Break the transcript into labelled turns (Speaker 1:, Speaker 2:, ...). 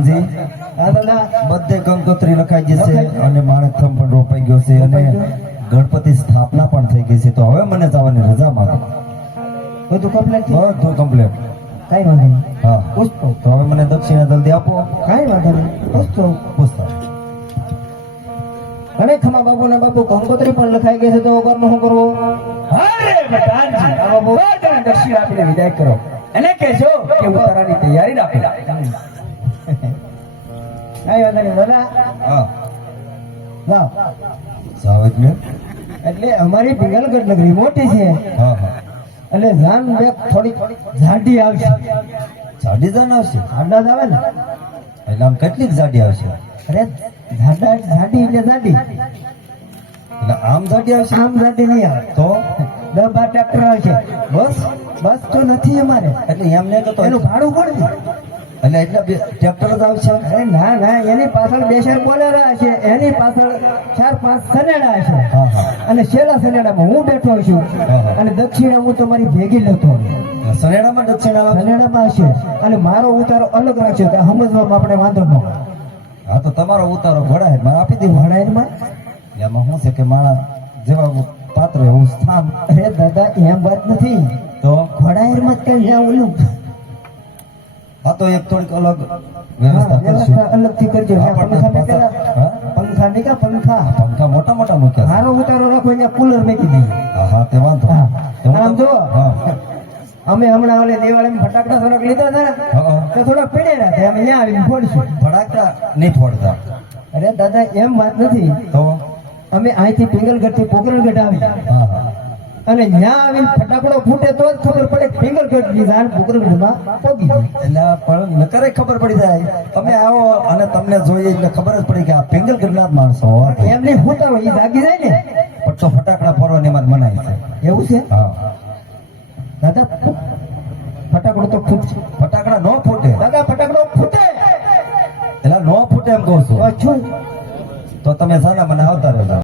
Speaker 1: રામજી આ બધે ગંગોત્રી લખાઈ જશે અને માણેકથમ પણ રોપાઈ ગયો છે અને ગણપતિ સ્થાપના પણ થઈ ગઈ છે. તો હવે મને જવાની રજા માગો.
Speaker 2: બધું કમ્પ્લેટ
Speaker 1: બધું કમ્પ્લેટ
Speaker 2: કઈ વાંધો નહીં.
Speaker 1: હા.
Speaker 2: પૂછતો
Speaker 1: તો હવે મને દક્ષિણા જલ્દી આપો.
Speaker 2: કઈ વાંધો નહીં. પૂછતો
Speaker 1: પૂછતો
Speaker 2: અને ખમા બાપુ ને બાપુ કંકોત્રી પણ લખાઈ ગઈ છે. તો કર્મ શું કરવો?
Speaker 3: અરે મટાનજી
Speaker 2: આ બાપુ
Speaker 3: દક્ષિણા આપીને વિદાય કરો. એને કહેજો કે ઉતારાની તૈયારી રાખો.
Speaker 2: કાંઈ વાંધો નહીં દાદા
Speaker 1: હા.
Speaker 2: લાવ
Speaker 1: સાવજ ને?
Speaker 2: એટલે અમારી પિંગલગઢ નગરી મોટી છે.
Speaker 1: હા હા.
Speaker 2: એટલે જાન બે થોડી જાડી આવશે.
Speaker 1: જાડી જાન આવશે?
Speaker 2: જાડા આવે ને?
Speaker 1: એટલે આમ કેટલીક જાડી આવશે?
Speaker 2: અરે જાડા જાડી એટલે જાડી.
Speaker 1: એટલે આમ જાડી આવશે?
Speaker 2: આમ જાડી નહીં આવે.
Speaker 1: તો?
Speaker 2: દસ બાર ટ્રેક્ટર આવશે.
Speaker 1: બસ
Speaker 2: બસ તો નથી અમારે.
Speaker 1: એટલે એમને તો
Speaker 2: એનું ભાડું કોણ
Speaker 1: એટલે એટલે બે ટ્રેક્ટર જ આવશે.
Speaker 2: અરે ના ના એની પાછળ બે ચાર બોલેરા હશે એની પાછળ ચાર પાંચ સનેડા હશે અને છેલ્લા સનેડામાં હું બેઠો છું. અને દક્ષિણા હું તમારી ભેગી લેતો.
Speaker 1: સનેડામાં દક્ષિણા
Speaker 2: સનેડામાં હશે અને મારો ઉતારો અલગ રાખશે તો સમજવામાં આપણે વાંધો ન.
Speaker 1: હા તો તમારો ઉતારો ભળાય મારે આપી દેવું
Speaker 2: ભણાયનમાં
Speaker 1: એમાં શું છે કે મારા જેવા પાત્ર એવું સ્થાન.
Speaker 2: અરે દાદા એમ વાત નથી.
Speaker 1: તો?
Speaker 2: ઘોડાયરમાં જ કઈ જ્યાં
Speaker 1: આ તો એક થોડીક અલગ
Speaker 2: હા,
Speaker 1: વ્યવસ્થા કરશું.
Speaker 2: અલગથી કરજો
Speaker 1: હા,
Speaker 2: પંખા
Speaker 1: હા?
Speaker 2: નહીં પંખા?
Speaker 1: પંખા મોટા મોટા મૂક્યા
Speaker 2: હારો ઉતારો રાખો અહીંયા કુલર મેકી દઈએ.
Speaker 1: હા હા તે વાંધો
Speaker 2: હા. આમ જો. અમે હમણાં ઓલે દિવાળીમાં ફટાકડા થોડાક લીધા હતા
Speaker 1: હા, હા.
Speaker 2: તો થોડા પીડેલા છે અમે ત્યાં આવીને ફોડશું.
Speaker 1: ફટાકડા નહીં ફોડતા.
Speaker 2: અરે દાદા એમ વાત નથી.
Speaker 1: તો?
Speaker 2: અમે અહીંથી પિંગલગઢથી પોકરણગઢ આવી.
Speaker 1: હા હા.
Speaker 2: અને ત્યાં આવીને ફટાકડો ફૂટે તો જ ખબર પડે ફિંગર કટ લીધા પોકરણગઢમાં પોગી
Speaker 1: એટલે પણ નકરે ખબર પડી જાય. તમે આવો અને તમને જોઈએ એટલે ખબર જ પડી કે આ પેંગલ જ માણસો એમ નહીં
Speaker 2: એમને ફૂટા હોય એ જાગી જાય ને.
Speaker 1: પણ તો ફટાકડા ફોરવાની મારે મનાય છે.
Speaker 2: એવું છે?
Speaker 1: હા.
Speaker 2: દાદા ફટાકડો તો ફૂટશે.
Speaker 1: ફટાકડા નો ફૂટે.
Speaker 2: દાદા ફટાકડો ફૂટે.
Speaker 1: એટલે નો ફૂટે એમ કહું છું. તો તમે સાના મને આવતા રહેજો